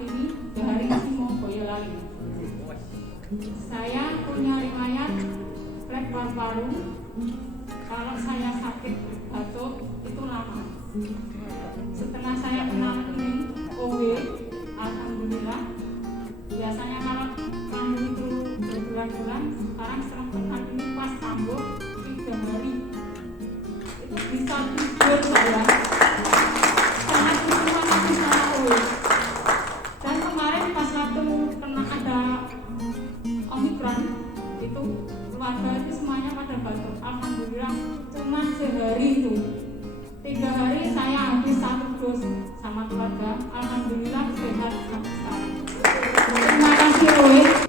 ini dari Simo Boyolali. Saya punya riwayat flek paru-paru. Kalau saya sakit batuk itu lama. Setelah saya kenal ini OB, alhamdulillah. Biasanya kalau kambuh itu berbulan-bulan, sekarang setelah kenal ini pas kambuh 3 hari itu bisa tidur saya. Sangat berterima kasih sama OB. Dan kemarin pas waktu kena ada Omikron itu keluarga itu semuanya pada batuk. Alhamdulillah cuma sehari itu 3 hari saya habis 1 dos sama keluarga. Alhamdulillah sehat sampai sekarang. Terima kasih OB.